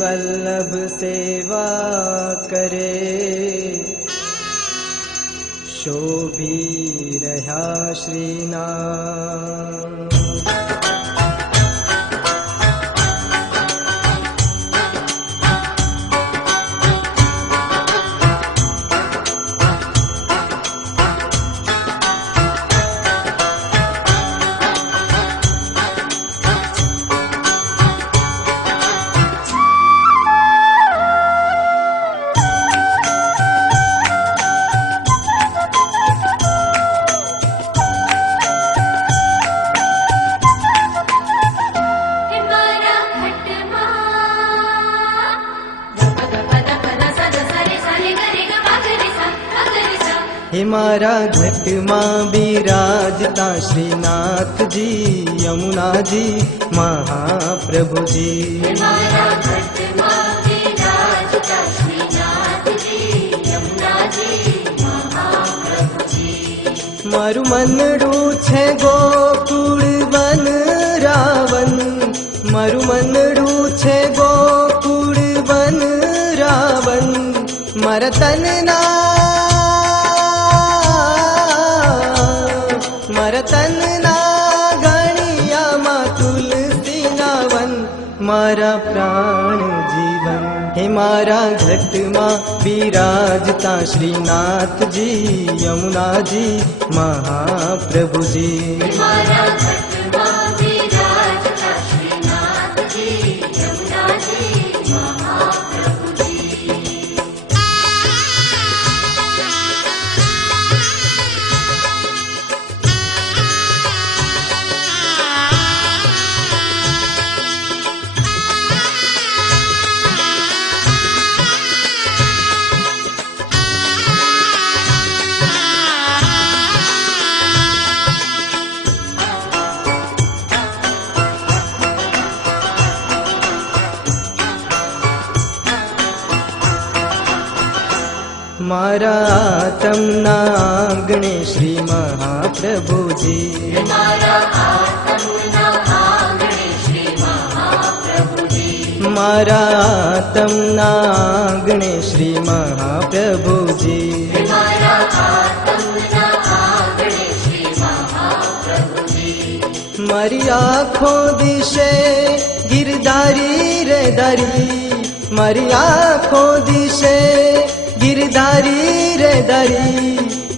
वल्लभ सेवा करे, शोभी रहा श्रीनाम। हे मारा घट मां बिराजता श्रीनाथ जी, यमुना जी महाप्रभु जी। हे मारा घट मां बिराजता श्रीनाथ जी, यमुना जी महाप्रभु जी। मारू मनडू छे गोकुळ वन रावण, मारू मनडू छे गोकुळ वन रावण। मारा तनना तनना गणिया मां तुलसी नावन, मारा प्राण जीवन। हे मारा घट मां बिराजता श्रीनाथ जी, यमुना जी महाप्रभु जी। मारा घट मां बिराजता श्रीनाथ जी, यमुना जी महाप्रभु जी। मारा आत्मना आंगणे श्री महाप्रभु जी। मारा आत्मना आंगणे श्री महाप्रभु जी। मारा आत्मना आंगणे श्री महाप्रभु जी। मारा आत्मना आंगणे श्री महाप्रभु जी। मारी आँखों दिशे गिरधारी रे धारी, मारी आँखों दिशे गिरधारी रे धारी।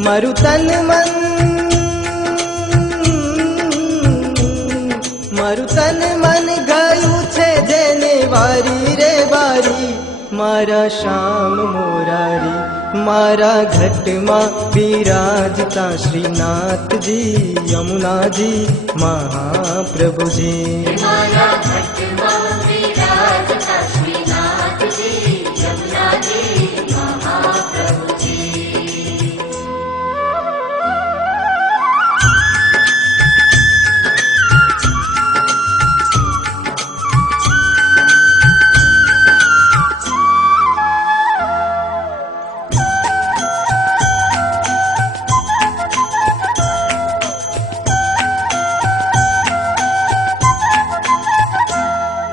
मारू तन मन, मारू तन मन गयु छे जेने वारी रे वारी। मारा श्याम मोरारी, मारा घट मां बिराजता श्रीनाथ जी, यमुना जी महाप्रभु जी। मारा घट मां बिराजता श्रीनाथ जी, यमुना जी महाप्रभु जी।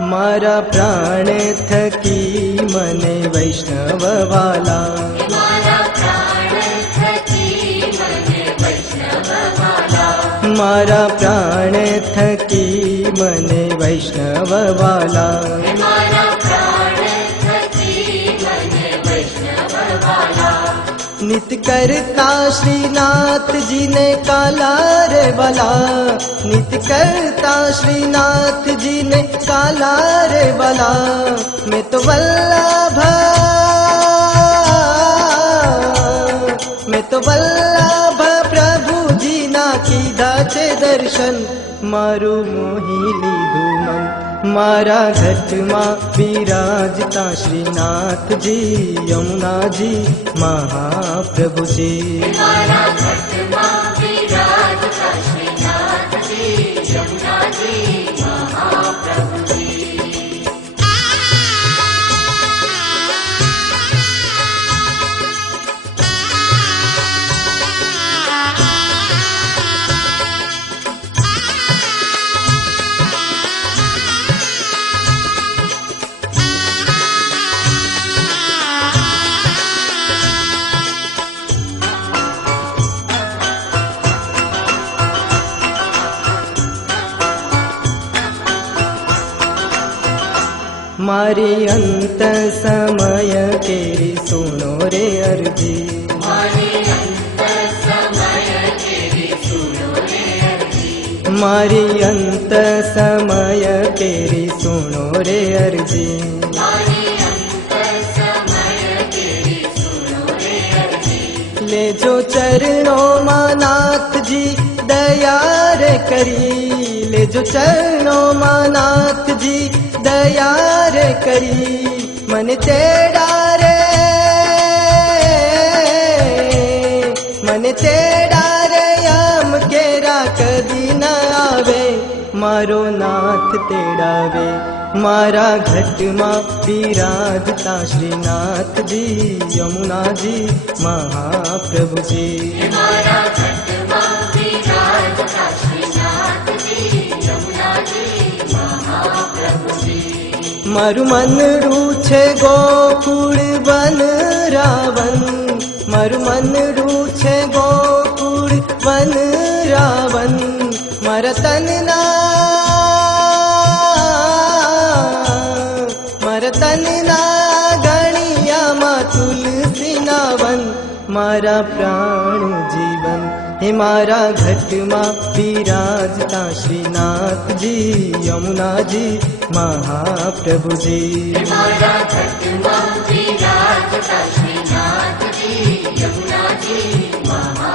मारा प्राण थकी मने वैष्णव वाला, मारा प्राण थकी मने वैष्णव वाला। मारा प्राण थकी मने वैष्णव वाला। मारा प्राण थकी मने वैष्णव वाला। नित करता श्रीनाथ जी ने काला रे वाला, नित करता श्रीनाथ जी ने काला रे वाला। मैं तो वल्लभ, मैं तो वल्लभ प्रभु जी ना कीधा छे दर्शन, मारू मोही लीधु मन। मारा घट मां बिराजता श्रीनाथ जी, यमुना जी महाप्रभु जी। मारा घट मां बिराजता श्रीनाथ जी, यमुना जी महाप्रभु जी। मारी अंत समय केरी सुनो रे अर्जी, मारी अंत समय केरी सुनो रे अर्जी, मारी अंत समय केरी सुनो रे अर्जी, मारी अंत समय केरी सुनो रे अर्जी। ले जो चरणों में नाथ जी दया रे करी, ले जो चरणों में नाथ जी दया रे करी, मन तेरा रे, मन तेरा रे यम केरा कदी न आवे, मारो नाथ तेड़ावे, मारा घट मां विराजता श्रीनाथ जी, यमुना जी महाप्रभु जी। मारा घट मां विराजता श्रीनाथ जी, यमुना जी महाप्रभु जी। मारू मन रूछे गोकुल वन रावण, मारू मन रूछे गोकुल वन रावण, मारा तन ना, मारा तन ना गणिया मा तुलसी नावन, मारा प्राण जीवन हे मारा घट मां विराजता श्रीनाथ जी, यमुना जी महाप्रभु जी। मारा घट मां विराजता श्रीनाथ जी, यमुना जी महा